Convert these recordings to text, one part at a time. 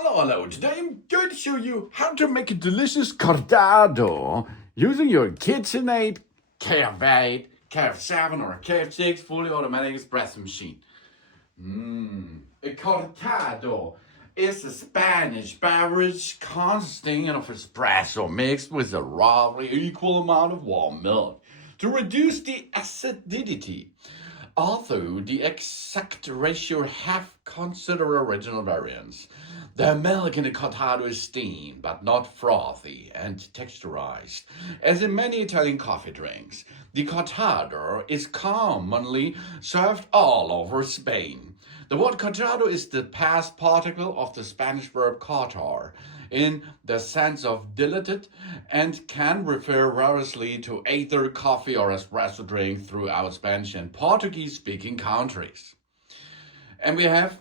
Hello. Today I'm going to show you how to make a delicious Cortado using your KitchenAid KF8, KF7 or KF6 fully automatic espresso machine. A Cortado is a Spanish beverage consisting of espresso mixed with a roughly equal amount of warm milk to reduce the acidity. Although the exact ratio have considered original variants, the milk in the Cortado is steamed but not frothy and texturized. As in many Italian coffee drinks, the Cortado is commonly served all over Spain. The word Cortado is the past particle of the Spanish verb cortar, in the sense of dilated, and can refer variously to either coffee or espresso drink throughout Spanish and Portuguese-speaking countries. And we have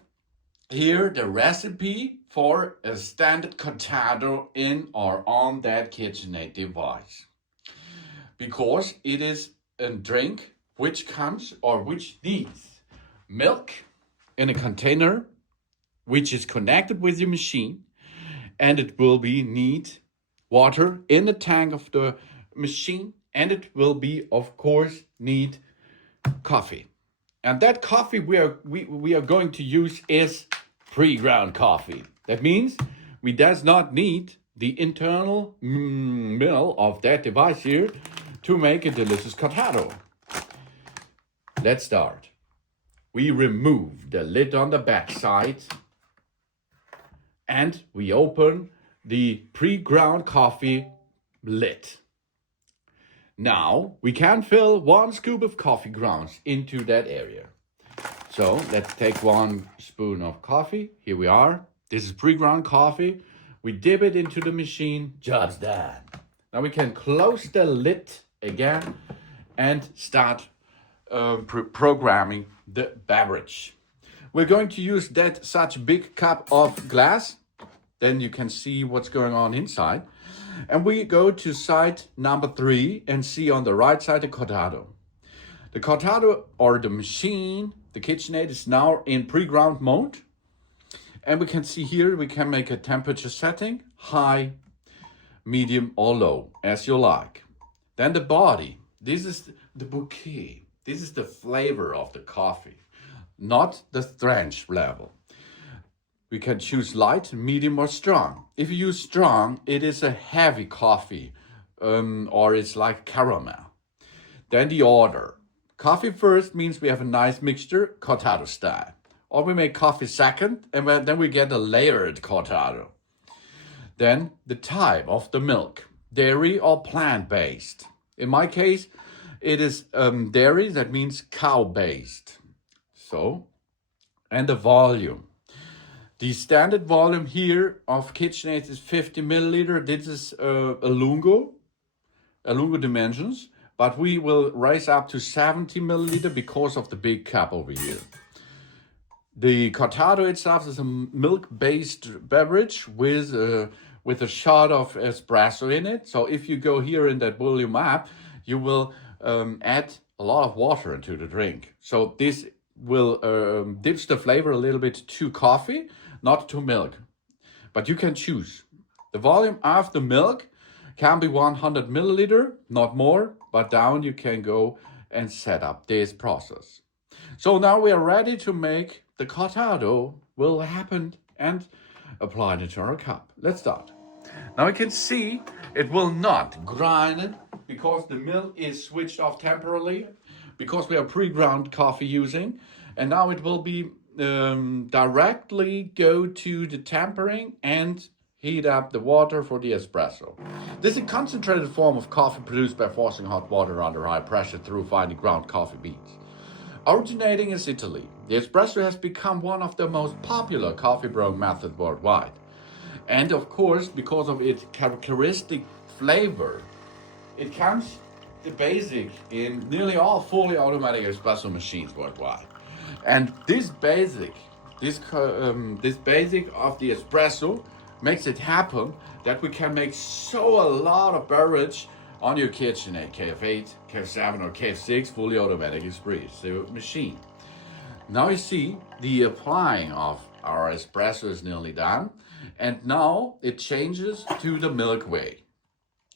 here the recipe for a standard Cortado in or on that KitchenAid device. Because it is a drink which needs milk in a container which is connected with your machine, and it will need water in the tank of the machine, and it will be, of course, need coffee. And that coffee we are going to use is pre-ground coffee. That means we does not need the internal mill of that device here to make a delicious Cortado. Let's start. We remove the lid on the back side and we open the pre-ground coffee lid. Now we can fill 1 scoop of coffee grounds into that area. So let's take 1 spoon of coffee. Here we are. This is pre-ground coffee. We dip it into the machine. Job's done. Now we can close the lid again and start programming the beverage. We're going to use that such big cup of glass. Then you can see what's going on inside. And we go to side number 3 and see on the right side the Cortado. The Cortado or the machine, the KitchenAid, is now in pre-ground mode. And we can see here we can make a temperature setting, high, medium or low, as you like. Then the body, this is the bouquet. This is the flavor of the coffee, not the strength level. We can choose light, medium or strong. If you use strong, it is a heavy coffee or it's like caramel. Then the order. Coffee first means we have a nice mixture, Cortado style. Or we make coffee second and then we get a layered Cortado. Then the type of the milk, dairy or plant-based. In my case, it is dairy, that means cow-based. And the volume. The standard volume here of KitchenAid is 50 milliliter. This is a lungo dimensions, but we will raise up to 70 milliliter because of the big cup over here. The Cortado itself is a milk-based beverage with a shot of espresso in it. So if you go here in that volume up, you will add a lot of water into the drink. So this will ditch the flavor a little bit to coffee, not to milk. But you can choose. The volume of the milk can be 100 milliliter, not more, but down you can go and set up this process. So now we are ready to make the Cortado will happen and apply it to our cup. Let's start. Now you can see it will not grind it because the milk is switched off temporarily because we are pre-ground coffee using, and now it will be directly go to the tempering and heat up the water for the espresso. This is a concentrated form of coffee produced by forcing hot water under high pressure through finely ground coffee beans. Originating in Italy, the espresso has become one of the most popular coffee brewing methods worldwide. And of course, because of its characteristic flavor, it comes the basic in nearly all fully automatic espresso machines worldwide. And this basic of the espresso makes it happen that we can make a lot of beverage on your KitchenAid KF8, KF7 or KF6 fully automatic espresso machine. Now you see the applying of Our espresso is nearly done. And now it changes to the Milky Way.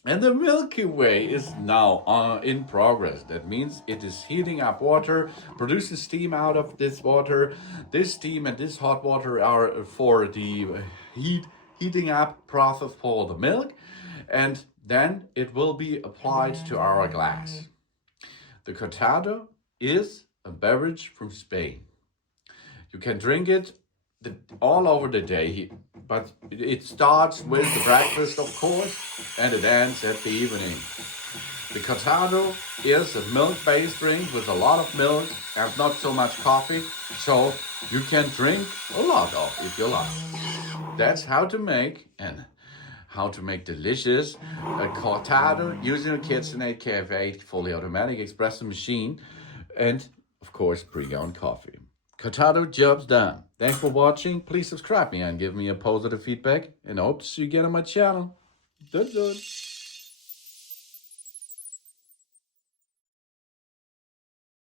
And the Milky Way is now in progress. That means it is heating up water, produces steam out of this water. This steam and this hot water are for the heating up process for the milk. And then it will be applied to our glass. The Cortado is a beverage from Spain. You can drink it all over the day, but it starts with the breakfast, of course, and it ends at the evening. The Cortado is a milk-based drink with a lot of milk and not so much coffee, so you can drink a lot of if you like. That's how to make delicious a Cortado using a KitchenAid KF8 fully automatic espresso machine and, of course, pre-ground coffee. Cortado, job's done. Thanks for watching. Please subscribe me and give me a positive feedback. And I hope to see you again on my channel. Done.